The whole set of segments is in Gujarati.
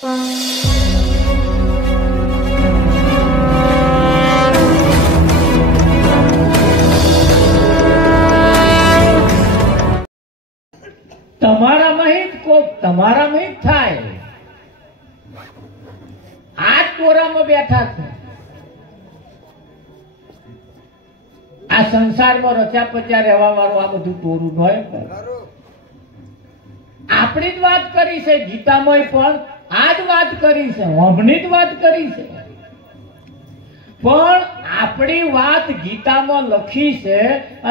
તમારામાં જ થાય. આ કોરામાં બેઠા છે. આ સંસારમાં રચ્યા પચ્યા રહેવા વાળું આ બધું તોરું હોય. આપણી જ વાત કરી છે ગીતામાં, પણ આ જ વાત કરી છે, હમણી જ વાત કરી છે. પણ આપણી વાત ગીતામાં લખી છે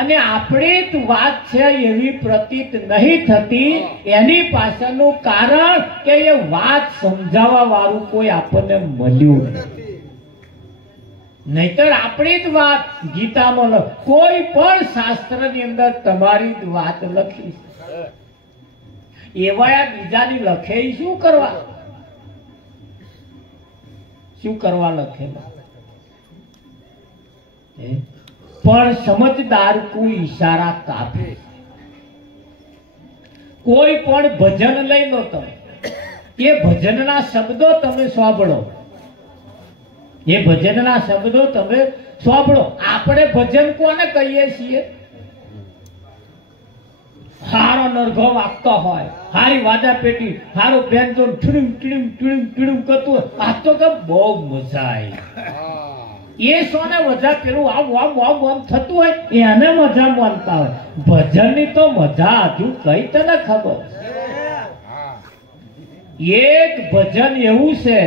અને આપણી જ વાત છે એવી પ્રતીત નહીં થતી. એની પાછળનું કારણ કે એ વાત સમજાવવા વાળું કોઈ આપણને મળ્યું નથી. નહીતર આપણી જ વાત ગીતામાં કોઈ પણ શાસ્ત્રની અંદર તમારી જ વાત લખી છે. એવા બીજાની લખે શું કરવા લખેલા? પણ સમજદાર કોઈ ઈશારા કાપે. કોઈ પણ ભજન લઈ લો તમે, એ ભજનના શબ્દો તમે સાંભળો, એ ભજનના શબ્દો તમે સાંભળો. આપણે ભજન કોને કહીએ છીએ? હારો નરઘો વાગતો હોય, હારી વાદા પેટી, હારો બેનજો ઠીડુમ ઠીડુમ ઠીડુમ ઠીડુમ કરતું હોય, આ તો કે બહુ મજા આવી. એ સોને મજા પેલું આમ આમ આમ આમ થતું હોય એને મજા માનતા હોય. ભજનની તો મજા હજુ કઈ તને ખબર? એક ભજન એવું છે,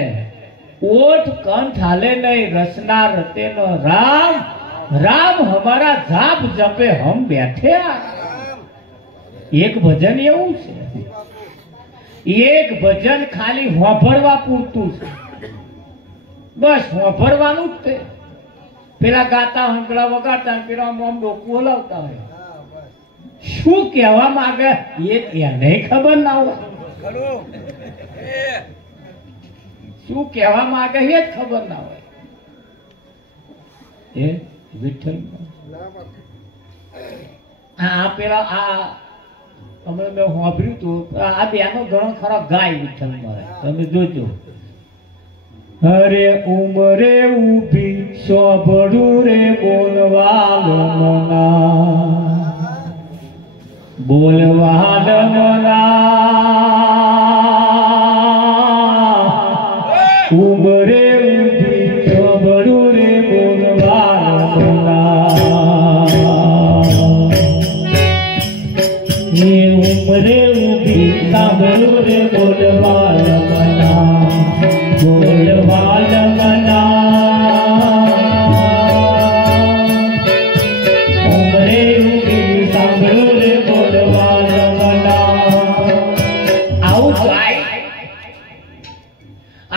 ઓઠ કંઠ હાલે નહીં, રસના રતે નો રામ રામ હમારા જાપ જપે હમ બેઠે. એક ભજન એવું છે. એક ભજન ખાલી હોભરવા પૂરતું છે, બસ હોભરવાનું જ તે. પેલા ગાતા હંકડા વગાડતા, પેલા આમ ડોકું હલાવતા હોય. શું કહેવા માંગે એને ખબર ના હોય. શું કહેવા માંગે એ જ ખબર ના હોય. એ વિઠ્ઠલ આ પેલા આ હમણાં મેં સાંભળ્યું હતું, આ બેનો ઘણો ખરો ગાય વિઠ્ઠલ મારે, તમે જોજો. અરે ઉમરે ઉભી સોભડું રે બોલવાલ મના, બોલવાલ મના, ઉમરે ઉભી સોભડું રે બોલવાલ મના, એ ઉમરે ઉભી સાંભળું રે બોલવાલ મના, બોલવાલ મના, ઉમરે ઉભી સાંભળું રે બોલવાલ મના. આવું ગાય,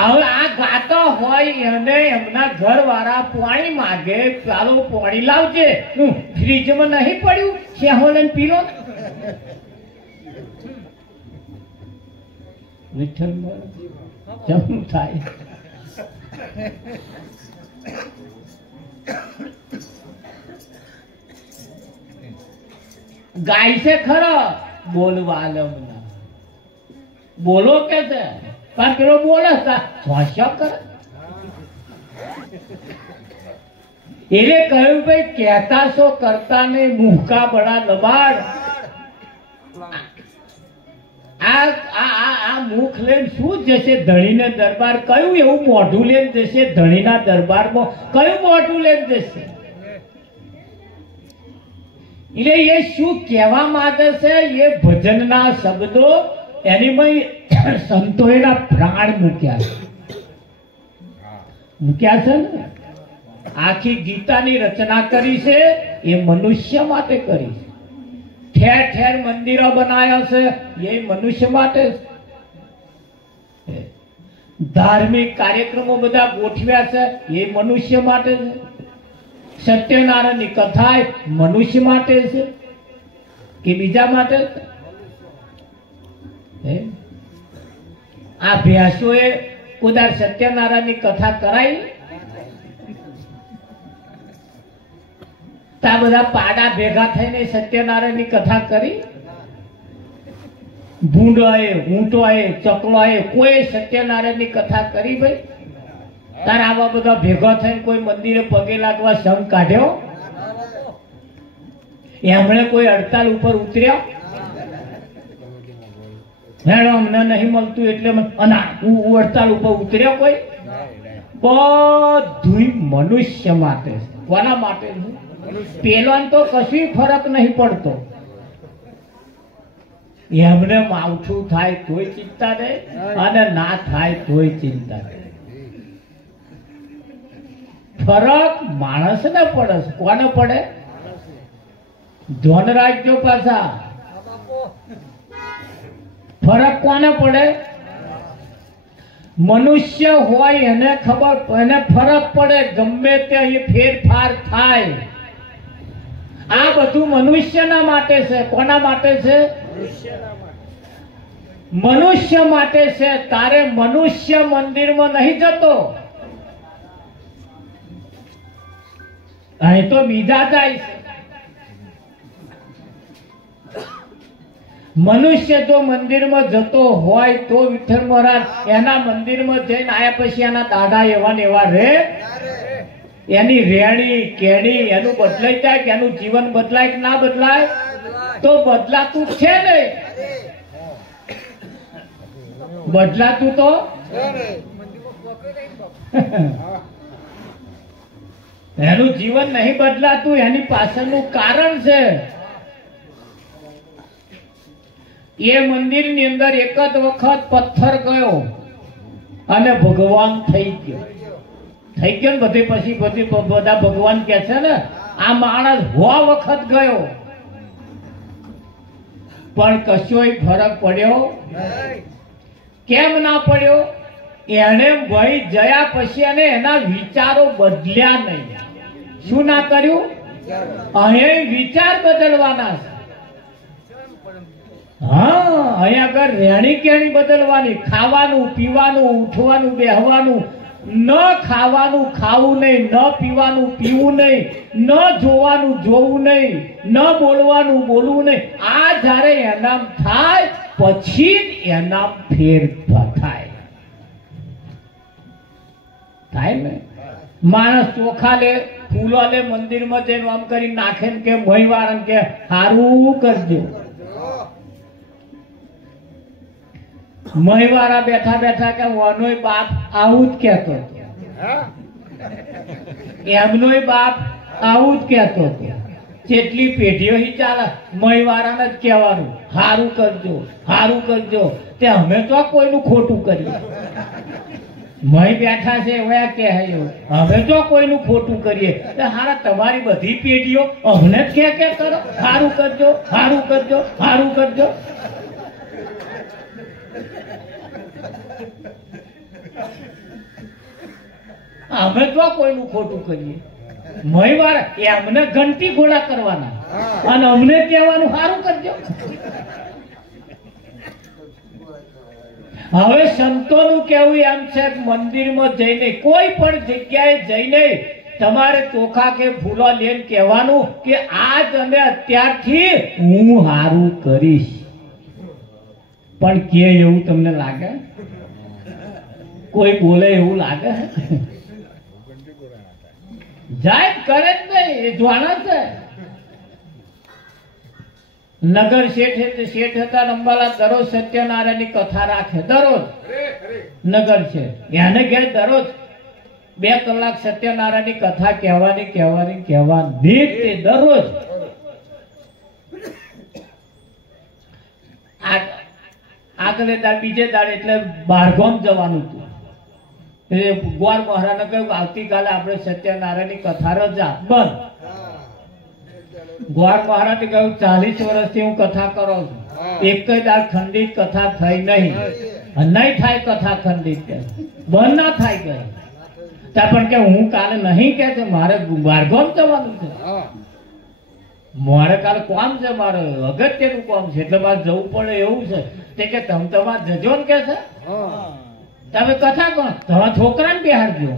આ ગાતો હોય અને એમના ઘર વાળા પાણી માગે, ચાલો પાણી લાવજે, ફ્રીજમાં નહીં પડ્યું, શેહોને પીલો. વિઠ્ઠલ જમું થાય. ગાય છે ખરો બોલવાલમ ના, બોલો કે છે, પણ પેલો બોલે કરે. એને કહ્યું ભાઈ કહેતા છો કરતા ને મુહકા બડા દબાડ. આ મુખ લઈને શું જશે ધણીને દરબાર? કયું એવું મોઢું લઈને જશે ધણીના દરબારમાં? કયું મોઢું લઈને જશે? એટલે એ શું કહેવા માંગે છે? એ ભજનના શબ્દો એની સંતોએના પ્રાણ મૂક્યા છે ને. આખી ગીતાની રચના કરી છે એ મનુષ્ય માટે કરી છે. ઠેર ઠેર મંદિરો બનાવ્યા છે એ મનુષ્ય માટે. ધાર્મિક કાર્યક્રમો બધા ગોઠવ્યા છે એ મનુષ્ય માટે છે. સત્યનારાયણની કથા મનુષ્ય માટે છે કે બીજા માટે? આ ભેંસોએ કુદાર સત્યનારાયણની કથા કરાઈ? આ બધા પાડા ભેગા થઈને સત્યનારાયણની કથા કરી? ભૂંડોએ ઊંટોએ ચકલોએ કોઈ સત્યનારાયણની કથા કરી ભાઈ? તારે આવા બધા ભેગા થઈને કોઈ મંદિરે પગે લાગવા સંઘ કાઢ્યો? એમણે કોઈ હડતાલ ઉપર ઉતર્યા? હેડો અમને નહીં મળતું એટલે હડતાલ ઉપર ઉતર્યા કોઈ? બધું મનુષ્ય માટે છે. કોના માટે? પેલો તો કશું ફરક નહીં પડતો. એમને માવઠું થાય તોય ચિંતા નહીં અને ના થાય તોય ચિંતા નહીં. ફરક માણસને પડે. કોને પડે? ધન રાખજો પાછા. ફરક કોને પડે? મનુષ્ય હોય એને ખબર, એને ફરક પડે. ગમે તે અહીં ફેરફાર થાય. આ બધું મનુષ્યના માટે છે. કોના માટે છે? મનુષ્ય માટે છે. તારે મનુષ્ય મંદિરમાં નહીં જતો, અહીં તો બીજા જાય છે. મનુષ્ય જો મંદિરમાં જતો હોય તો વિઠ્ઠલ મહારાજ એના મંદિરમાં જઈને આયા પછી એના દાદા એવા ને એવા રે, એની રેણી કેણી એનું બદલાઈ જાય કે એનું જીવન બદલાય કે ના બદલાય? તો બદલાતું છે ને, બદલાતું તો એનું જીવન નહીં બદલાતું. એની પાછળનું કારણ છે. એ મંદિરની અંદર એક જ વખત પથ્થર ગયો અને ભગવાન થઈ ગયો. થઈ ગયો ને બધે પછી બધા ભગવાન કે છે ને આ માણસ 100 વખત ગયો પણ કશોય ફરક પડ્યો? કેમ ના પડ્યો? એને ભાઈ જયા પછી એને એના વિચારો બદલ્યા નહીં. શું ના કર્યું? અહીં વિચાર બદલવાના છે. હા, અહીંયા આગળ રહેણી કેણી બદલવાની. ખાવાનું પીવાનું ઉઠવાનું બેહવાનું, ન ખાવાનું ખાવું નહીં, ન પીવાનું પીવું નહીં, ન જોવાનું જોવું નહીં, ન બોલવાનું બોલવું નહીં. આ જ્યારે એનામ થાય પછી જ એનામ ફેરફાર થાય ને. માણસ ચોખા લે ફૂલો લે મંદિરમાં જઈને આમ કરી નાખે ને કે મહીવારન કે સારું કરજો. મહીવારા બેઠા બેઠા કે વનોય બાપ આવું જ કહેતો, એમનોય બાપ આવું જ કહેતો. જેટલી પેઢીઓ ચાલે મહીવારાને જ કહેવાનું સારું કરજો સારું કરજો. તે અમે તો કોઈનું ખોટું કરીએ. મહી બેઠા છે એવા કે હવે જો કોઈનું ખોટું કરીએ તો હારા તમારી બધી પેઢીઓ અમને જ કે કરો સારું કરજો સારું કરજો સારું કરજો. અમે તો કોઈનું ખોટું કરીએ. મહીવાર એમને ઘંટી ઘોડા કરવાના અને અમને કહેવાનું સારું કરજો. હવે સંતોનું કેવું એમ છે મંદિરમાં જઈને કોઈ પણ જગ્યાએ જઈને તમારે ચોખા કે ફૂલો લઈને કહેવાનું કે આજ અને અત્યારથી હું સારું કરીશ. પણ કે એવું તમને લાગે? કોઈ બોલે એવું લાગે? જાય કરે જ નહીં. એ જોવાના છે. નગર શેઠ હતા અંબાલા દરરોજ સત્યનારાયણની કથા રાખે. દરરોજ નગર છે એને ઘેર દરરોજ 2 કલાક સત્યનારાયણની કથા કહેવાની તે દરરોજ. આગલે દાડ બીજે દાડ એટલે બારગામ જવાનું હતું. ગોર મહારાજને કહ્યું આવતીકાલે આપણે સત્યનારાયણની કથા રજા બંધ. ગોર મહારાજે કહ્યું 40 વર્ષથી હું કથા કરું છું, એક જ દાડ ખંડિત કથા થઈ નહીં થાય કથા ખંડિત બંધ ના થાય કે પણ કે હું કાલે નહીં કે છે મારે બારગામ જવાનું છે, મારે કાલે કામ છે, મારે અગત્યનું કામ છે એટલે મારે જવું પડે એવું છે. તે કે તમે તમારે જજો ને કે છે તમે કથા કોણ તમારા છોકરાને બિહારજો.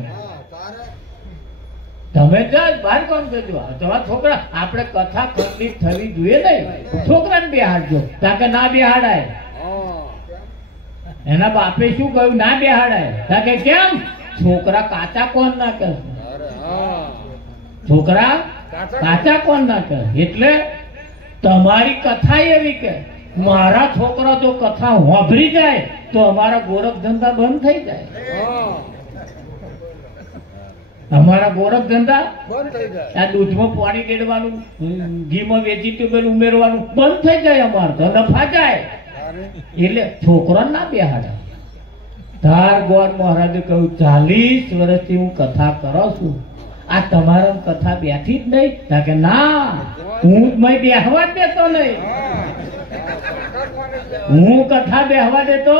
તમે બહાર કોણ જજો તમારા છોકરા. આપણે કથા ખંડિત થવી જોઈએ નહીં. છોકરાને બિહારજો તાકે ના બિહાડાય એના બાપે શું કહ્યું? ના બેહાડાય. કે કેમ? છોકરા કાચા કોણ ના કરે? છોકરા કાચા કોણ ના કરે? એટલે તમારી કથા એવી કે મારા છોકરા જો કથા વાપરી જાય તો અમારા ગોરખ ધંધા બંધ થઈ જાય. અમારા ગોરખ ધંધા બંધ થઈ જાય. આ દૂધમાં પાણી રેડવાનું, ઘીમાં વેજીટેબલ ઉમેરવાનું બંધ થઈ જાય. અમારે તો નફા જાય. એટલે છોકરા ના બેહાડે. ધાર ગોર મહારાજે કહ્યું 40 વર્ષથી હું કથા કરું છું, આ તમારા કથા બેઠી જ નહીં? કે ના, હું બેહવા જ દેતો નહીં. હું કથા બેહવા દેતો.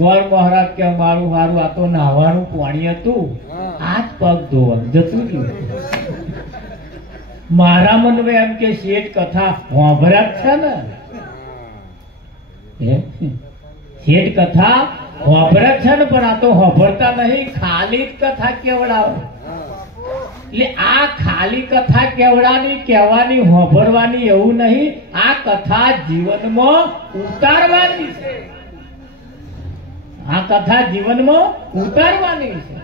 ગોર મહારાજ કે મારું હારું આ તો નાવાનું પાણી હતું, આ જ પગ ધોવાનું જતું રહ્યું. મારા મનમાં એમ કે શેઠ કથા વાંભરા જ છે ને, શેઠ કથા વાંભરા છે ને, પણ આ તો વાંભરતા નહીં, ખાલી જ કથા કેવડાવે. એટલે આ ખાલી કથા કેવડાની કહેવાની વાંભરવાની એવું નહીં, આ કથા જીવનમાં ઉતારવાની છે. આ કથા જીવનમાં ઉતારવાની છે.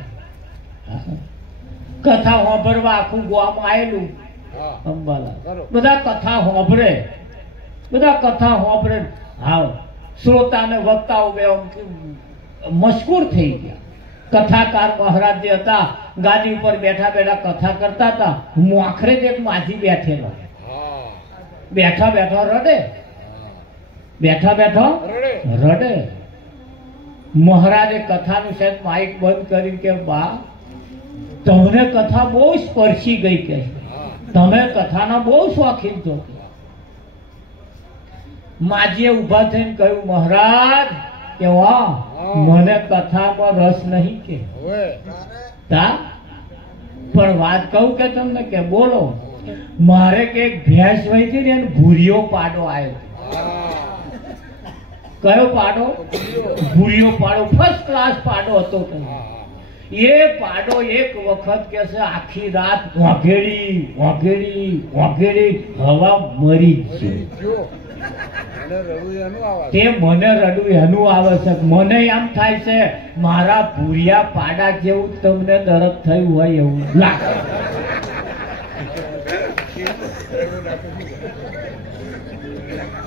કથા વાંભરવા આખું ગામ આવેલું અંબાલા, બધા કથા વાંભરે, બધા કથા વાંભરે. હા, શ્રોતા ને વક્તાઓ બે મશગુર થઈ ગયા. કથાકાર મહારાજ જે હતા ગાદી ઉપર બેઠા બેઠા કથા કરતા હતા. મોખરે જ એક માજી બેઠેલો, બેઠા બેઠા રડે, બેઠા બેઠા રડે. મહારાજે કથાનું સાહેબ માઇક બંધ કરી કે બા તમને કથા બહુ સ્પર્શી ગઈ, કે તમે કથાના બહુ શોખીન છો. માજીએ ઉભા થઈને કહ્યું મહારાજ કે વાહ, મને કથામાં રસ નહીં કે પણ વાત કહું કે તમને કે બોલો. મારે કે ભેંસ વહી હતી ને એને ભૂરિયો પાડો આવ્યો. કયો પાડો? ભૂરિયો પાડો, ફર્સ્ટ ક્લાસ પાડો હતો. એ પાડો એક વખત કે છે આખી રાત વાઘેડી વાઘેડી વાઘેડી હવા મરી ગયો. તે મને રડું એનું આવે છે. મને એમ થાય છે મારા ભૂરિયા પાડા જેવું તમને દર્દ થયું હોય એવું લાગે.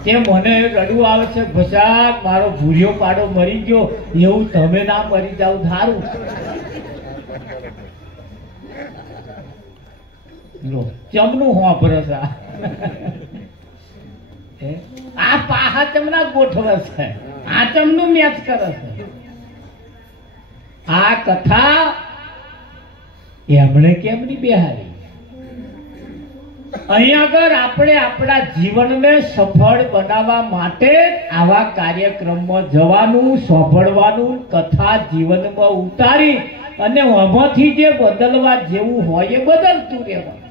તે મને રડવું આવે છે ભસાક મારો ભૂરિયો પાડો મરી ગયો, એવું તમે ના મરી જાવ સારું. ચમનું હોપરે છે આ પાહા ચમના ગોઠવે છે, આ ચમનું મેચ કરે છે. આ કથા એમણે કેમની બેહારી? અહીંયા આગળ આપણે આપણા જીવનને સફળ બનાવવા માટે આવા કાર્યક્રમમાં જવાનું, સાંભળવાનું, કથા જીવનમાં ઉતારી અને આમાંથી જે બદલવા જેવું હોય એ બદલતું રહેવાનું.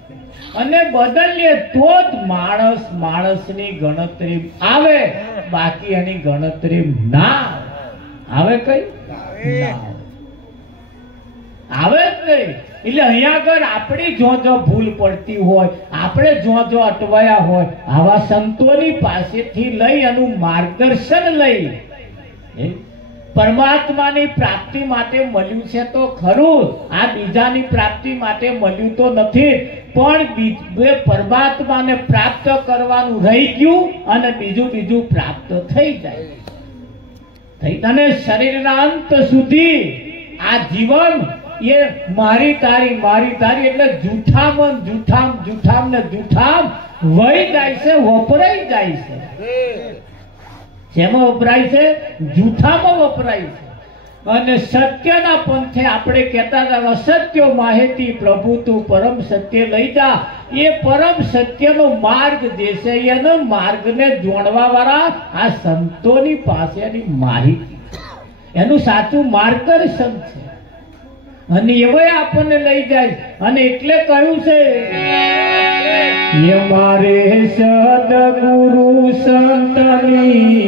અને બદલીએ તો જ માણસ માણસની ગણતરી આવે, બાકી એની ગણતરી ના આવે. કઈ આવે જ નહીં. એટલે અહીંયા આગળ આપણી જો ભૂલ પડતી હોય, આપણે જો અટવાયા હોય, આવા સંતોની પાસેથી લઈ એનું માર્ગદર્શન લઈ પરમાત્માની પ્રાપ્તિ માટે મળ્યું છે તો ખરું. આ બીજાની પ્રાપ્તિ માટે મળ્યું તો નથી, પણ પરમાત્માને પ્રાપ્ત કરવાનું રહી ગયું અને બીજું પ્રાપ્ત થઈ જાય. અને શરીરના અંત સુધી આ જીવન એ મારી તારી એટલે જૂઠામ વહી જાય છે, વપરાઈ જાય છે. શેમાં વપરાય છે? જૂઠામાં વપરાય છે. અને સત્યના પંથે આપણે કહેતા હતા અસત્ય માહિતી પ્રભુ તું પરમ સત્ય લઈ જા. એ પરમ સત્યનો માર્ગ જે છે એનો માર્ગને જોડવા વાળા આ સંતોની પાસેની માહિતી, એનું સાચું માર્ગદર્શન છે. અને એવા આપણને લઈ જાય. અને એટલે કહ્યું છે મારે સદગુરુ સંતની